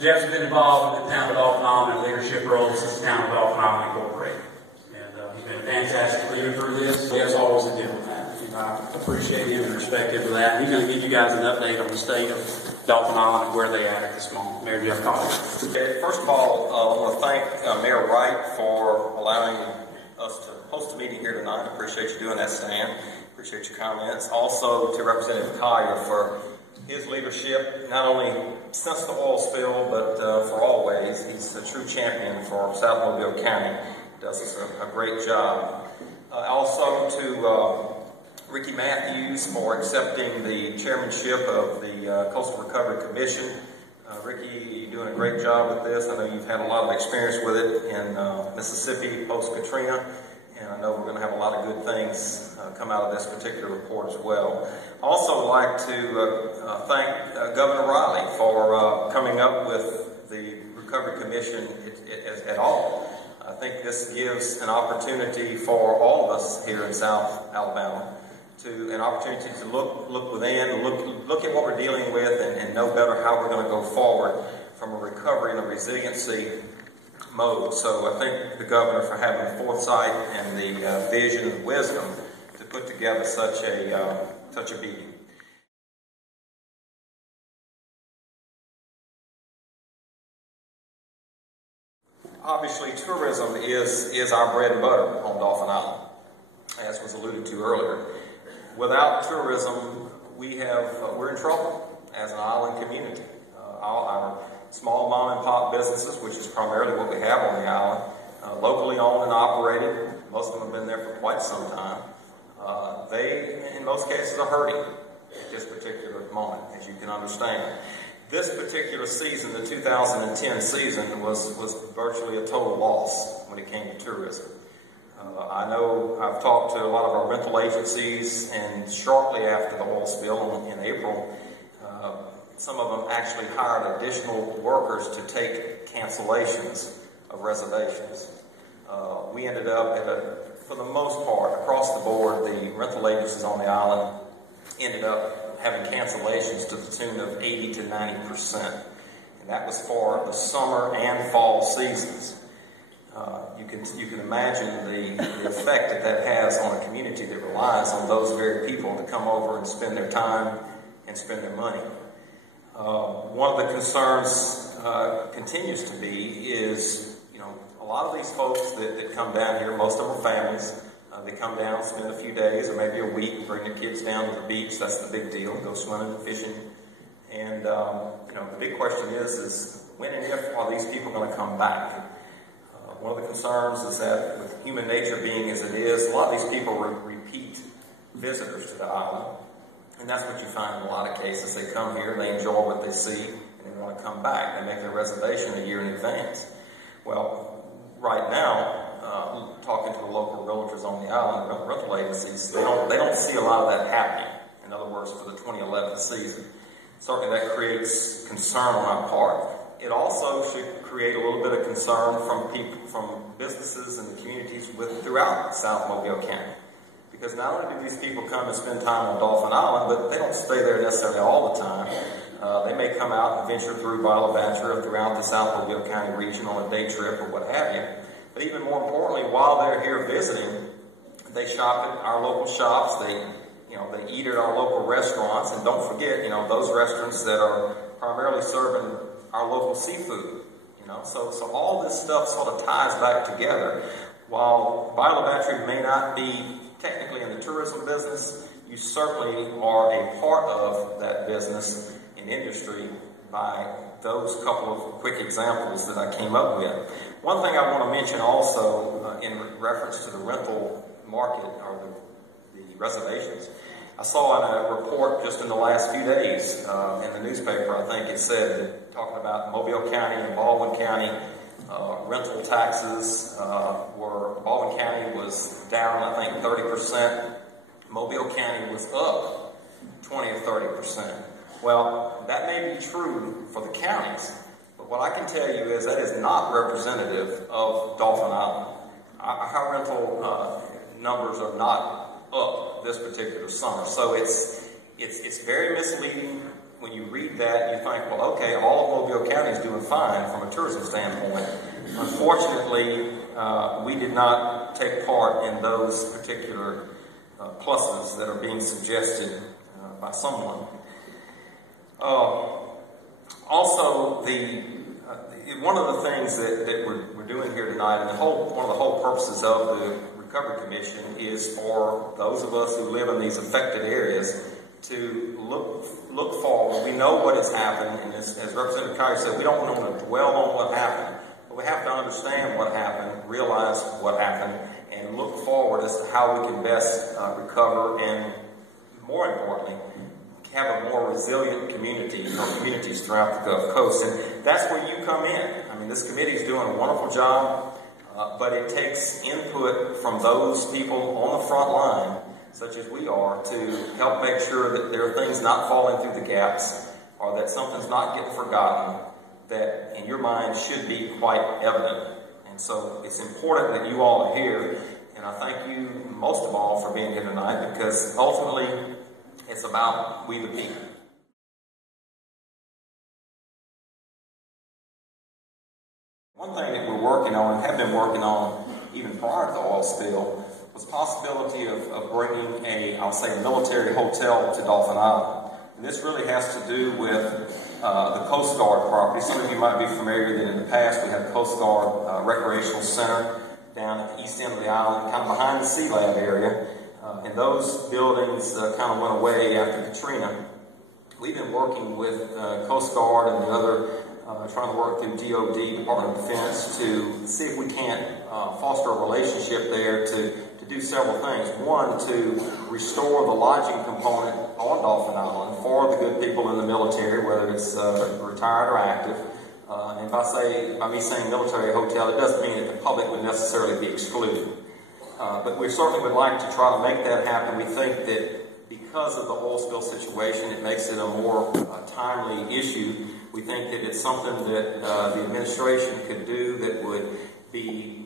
Jeff's been involved with the Town of Dauphin Island in leadership roles since the Town of Dauphin Island Incorporated. And he's been a fantastic leader through this. Jeff's always a diplomat. And I appreciate him and respect him for that. And he's going to give you guys an update on the state of Dauphin Island and where they are at this moment. Mayor Jeff Collier. Okay, first of all, I want to thank Mayor Wright for allowing us to host a meeting here tonight. I appreciate you doing that, Stan. Appreciate your comments. Also to Representative Collier for his leadership, not only since the oil spill, but for always. He's a true champion for South Mobile County. Does us a great job. Also to Ricky Matthews for accepting the chairmanship of the Coastal Recovery Commission. Ricky, you're doing a great job with this. I know you've had a lot of experience with it in Mississippi post-Katrina, and I know we're going to have a lot of good things come out of this particular report as well. I also like to thank Governor Riley for coming up with the Recovery Commission at all. I think this gives an opportunity for all of us here in South Alabama an opportunity to look within, look at what we're dealing with, and know better how we're going to go forward from a recovery and a resiliency mode. So I thank the governor for having the foresight and the vision and wisdom to put together such a meeting. Obviously, tourism is our bread and butter on Dauphin Island, as was alluded to earlier. Without tourism, we're in trouble as an island community. Our small mom and pop businesses, which is primarily what we have on the island, locally owned and operated, most of them have been there for quite some time. They, in most cases, are hurting at this particular moment, as you can understand. This particular season, the 2010 season, was virtually a total loss when it came to tourism. I know I've talked to a lot of our rental agencies, and shortly after the oil spill in April, some of them actually hired additional workers to take cancellations of reservations. We ended up, for the most part, across the board, the rental agencies on the island ended up having cancellations to the tune of 80 to 90%. And that was for the summer and fall seasons. You can imagine the effect that has on a community that relies on those very people to come over and spend their time and spend their money. One of the concerns continues to be is, a lot of these folks that come down here, most of them are families. They come down, spend a few days or maybe a week, bring their kids down to the beach. That's the big deal. Go swimming and fishing. And, the big question is when and if are these people going to come back? One of the concerns is that with human nature being as it is, a lot of these people are repeat visitors to the island. And that's what you find in a lot of cases. They come here, they enjoy what they see, and they want to come back. They make their reservation a year in advance. Well, right now, talking to the local realtors on the island, rental agencies, they don't see a lot of that happening. In other words, for the 2011 season. Certainly that creates concern on our part. It also should create a little bit of concern from people, from businesses and the communities throughout South Mobile County. Because not only do these people come and spend time on Dauphin Island, but they don't stay there necessarily all the time. They may come out and venture through Bonaventure or throughout the South Mobile County region on a day trip or what have you. But even more importantly, while they're here visiting, they shop at our local shops. They eat at our local restaurants, and don't forget, those restaurants that are primarily serving our local seafood. So all this stuff sort of ties back together. While Bonaventure may not be technically in the tourism business, you certainly are a part of that business and industry by those couple of quick examples that I came up with. One thing I want to mention also in reference to the rental market or the reservations, I saw in a report just in the last few days in the newspaper, I think it said, talking about Mobile County and Baldwin County, rental taxes Baldwin County was down, I think, 30%. Mobile County was up 20 or 30%. Well, that may be true for the counties, but what I can tell you is that is not representative of Dauphin Island. Our rental numbers are not up this particular summer, so it's very misleading when you read that, you think, well, okay, all of Mobile County is doing fine from a tourism standpoint. Unfortunately, we did not take part in those particular pluses that are being suggested by someone. Also, one of the things that we're doing here tonight, and one of the whole purposes of the Recovery Commission is for those of us who live in these affected areas to look forward. We know what has happened, and as Representative Collier said, we don't want to dwell on what happened, but we have to understand what happened, realize what happened, and look forward as to how we can best recover and, more importantly, have a more resilient community or communities throughout the Gulf Coast. And that's where you come in. I mean, this committee is doing a wonderful job, but it takes input from those people on the front line, such as we are, to help make sure that there are things not falling through the gaps or that something's not getting forgotten that in your mind should be quite evident. And so it's important that you all are here, and I thank you most of all for being here tonight, because ultimately it's about we the people. One thing that we're working on, and have been working on even prior to the oil spill, was the possibility of bringing a military hotel to Dauphin Island. And this really has to do with the Coast Guard property. Some of you might be familiar that in the past we had a Coast Guard recreational center down at the east end of the island, kind of behind the Sea Lab area. And those buildings kind of went away after Katrina. We've been working with Coast Guard and the other, trying to work through DOD, Department of Defense, to see if we can't foster a relationship there to do several things. One, to restore the lodging component on Dauphin Island for the good people in the military, whether it's retired or active. And by me saying military hotel, it doesn't mean that the public would necessarily be excluded. But we certainly would like to try to make that happen. We think that because of the oil spill situation, it makes it a more timely issue. We think that it's something that the administration could do that would be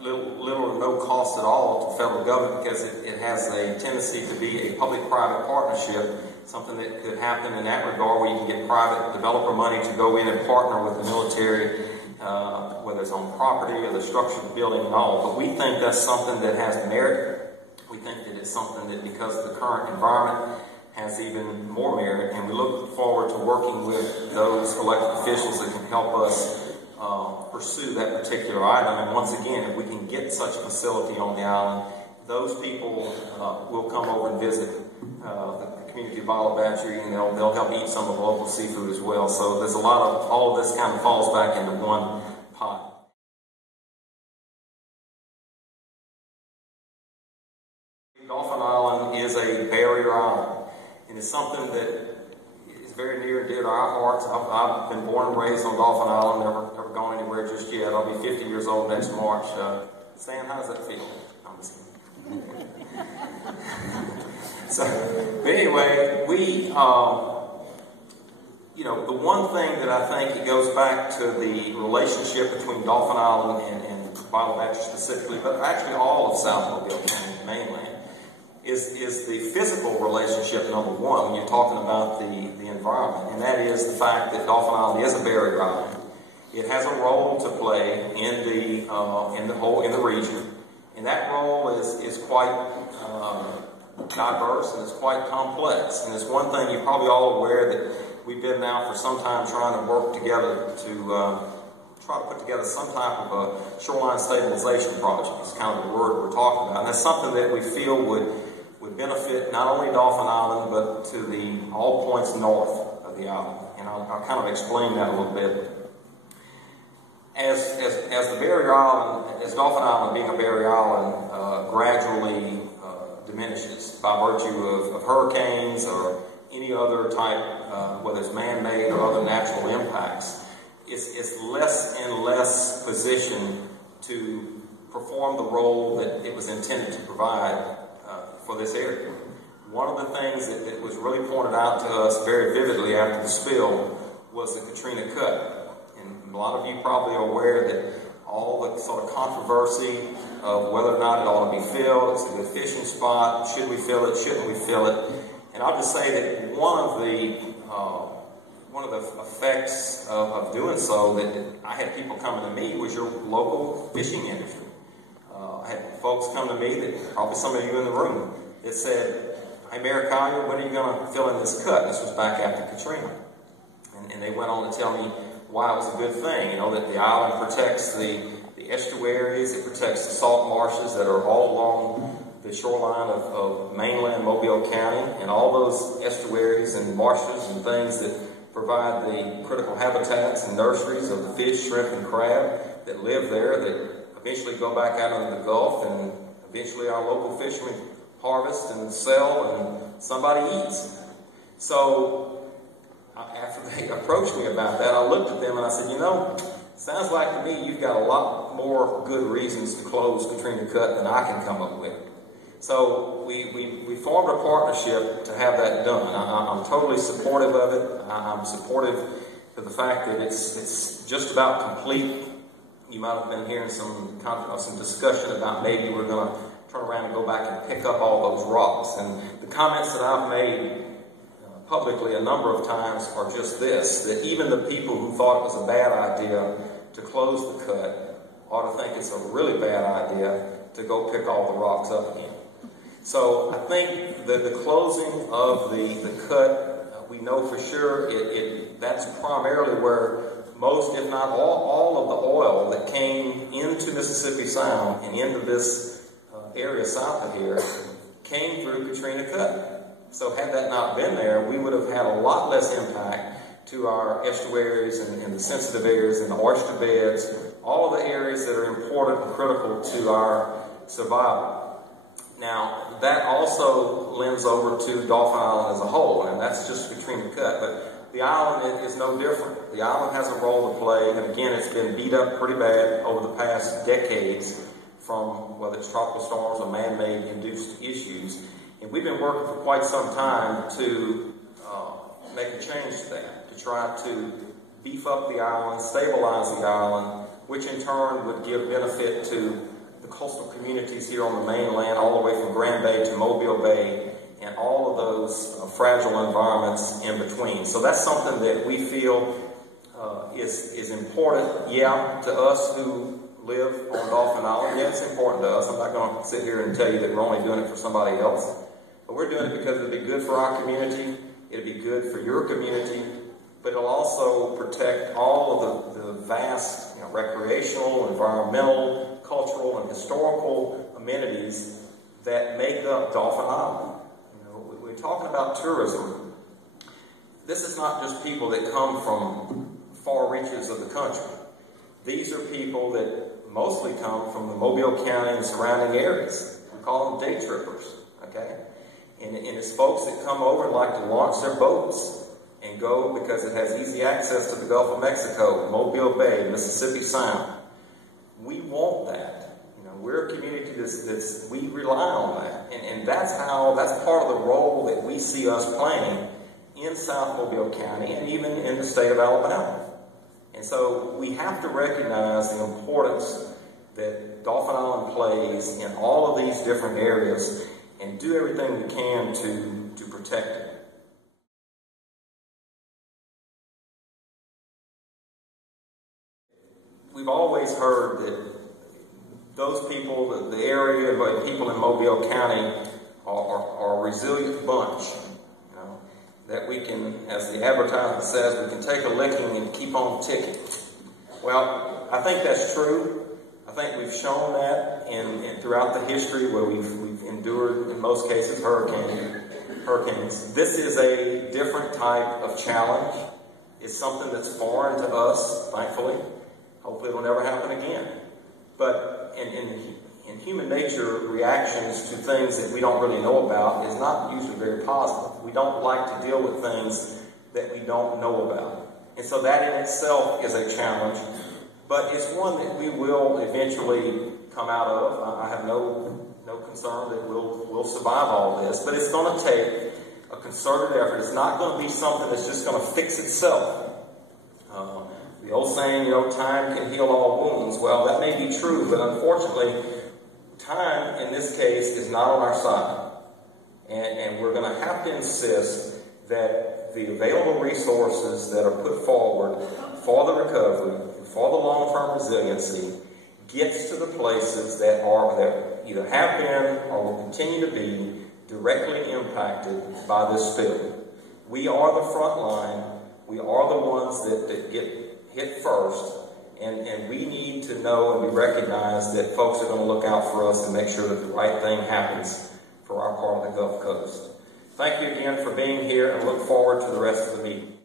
little or no cost at all to the federal government, because it has a tendency to be a public-private partnership, something that could happen in that regard where you can get private developer money to go in and partner with the military, whether it's on property or the structure of the building and all. But we think that's something that has merit. We think that it's something that, because of the current environment, has even more merit, and we look forward to working with those elected officials that can help us pursue that particular item. And once again, if we can get such a facility on the island, those people will come over and visit the community of Isle of Bachry, and they'll help eat some of the local seafood as well. So there's a lot of, all of this kind of falls back into one pot. Dauphin Island is a barrier island, and it's something that is very near and dear to our hearts. I've been born and raised on Dauphin Island, never gone anywhere just yet. I'll be 50 years old next March. Sam, how does that feel? I'm just kidding. But anyway, the one thing that I think it goes back to the relationship between Dauphin Island and Isle of Bachry specifically, but actually all of South Mobile County, the mainland, is the physical relationship, number one, when you're talking about the environment, and that is the fact that Dauphin Island is a barrier island. It has a role to play in the region, and that role is quite diverse, and it's quite complex. And it's one thing you're probably all aware that we've been now for some time trying to work together to try to put together some type of a shoreline stabilization project. It's kind of the word we're talking about. And that's something that we feel would benefit not only Dauphin Island, but to all points north of the island. And I'll kind of explain that a little bit. As the barrier island, as Dauphin Island being a barrier island, gradually diminishes by virtue of hurricanes or any other type, whether it's man-made or other natural impacts, it's less and less positioned to perform the role that it was intended to provide for this area. One of the things that was really pointed out to us very vividly after the spill was the Katrina cut. And a lot of you probably are aware that all the sort of controversy of whether or not it ought to be filled, it's a good fishing spot, should we fill it, shouldn't we fill it. And I'll just say that one of the one of the effects of doing so that I had people coming to me was your local fishing industry. I had folks come to me, that probably some of you in the room, that said, "Hey, Mayor Collier, when are you going to fill in this cut?" This was back after Katrina. And they went on to tell me why it was a good thing, that the island protects the estuaries, it protects the salt marshes that are all along the shoreline of mainland Mobile County, and all those estuaries and marshes and things that provide the critical habitats and nurseries of the fish, shrimp, and crab that live there, that eventually go back out into the Gulf, and eventually our local fishermen harvest and sell, and somebody eats. So after they approached me about that, I looked at them and I said, sounds like to me you've got a lot more good reasons to close Katrina Cut than I can come up with. So we formed a partnership to have that done. I'm totally supportive of it. I'm supportive of the fact that it's just about complete. You might have been hearing some discussion about maybe we're going to turn around and go back and pick up all those rocks. And the comments that I've made publicly a number of times are just this, that even the people who thought it was a bad idea to close the cut ought to think it's a really bad idea to go pick all the rocks up again. So I think that the closing of the cut, we know for sure that's primarily where most, if not all of the oil that came into Mississippi Sound and into this area south of here came through Katrina Cut. So had that not been there, we would have had a lot less impact to our estuaries and the sensitive areas and the oyster beds, all of the areas that are important and critical to our survival. Now, that also lends over to Dauphin Island as a whole, and that's just Katrina Cut, but the island is no different. The island has a role to play, and again, it's been beat up pretty bad over the past decades from whether it's tropical storms or man-made induced issues. And we've been working for quite some time to make a change to that, to try to beef up the island, stabilize the island, which in turn would give benefit to the coastal communities here on the mainland, all the way from Grand Bay to Mobile Bay, and all of those fragile environments in between. So that's something that we feel is important, to us who live on Dauphin Island. Yeah, it's important to us. I'm not going to sit here and tell you that we're only doing it for somebody else. But we're doing it because it'll be good for our community, it'll be good for your community, but it'll also protect all of the vast recreational, environmental, cultural, and historical amenities that make up Dauphin Island. We're talking about tourism. This is not just people that come from far reaches of the country. These are people that mostly come from the Mobile County and surrounding areas. We call them day trippers, okay? And it's folks that come over and like to launch their boats and go because it has easy access to the Gulf of Mexico, Mobile Bay, Mississippi Sound. We want that. We're a community we rely on that. And that's part of the role that we see us playing in South Mobile County and even in the state of Alabama. And so we have to recognize the importance that Dauphin Island plays in all of these different areas and do everything we can to protect it. We've always heard that those people, the area, but people in Mobile County are a resilient bunch. That we can, as the advertisement says, we can take a licking and keep on ticking. Well, I think that's true. I think we've shown that in throughout the history where we've endured, in most cases, hurricanes. This is a different type of challenge. It's something that's foreign to us, thankfully. Hopefully it'll never happen again. But in human nature, reactions to things that we don't really know about is not usually very positive. We don't like to deal with things that we don't know about. And so that in itself is a challenge, but it's one that we will eventually come out of. I have no concern that we'll survive all this, but it's going to take a concerted effort. It's not going to be something that's just going to fix itself. The old saying, time can heal all wounds. Well, that may be true, but unfortunately, time in this case is not on our side. And we're going to have to insist that that the available resources that are put forward for the recovery, for the long-term resiliency, gets to the places that either have been or will continue to be directly impacted by this spill. We are the front line. We are the ones that get hit first. And we need to know and we recognize that folks are going to look out for us to make sure that the right thing happens for our part of the Gulf Coast. Thank you again for being here and look forward to the rest of the meeting.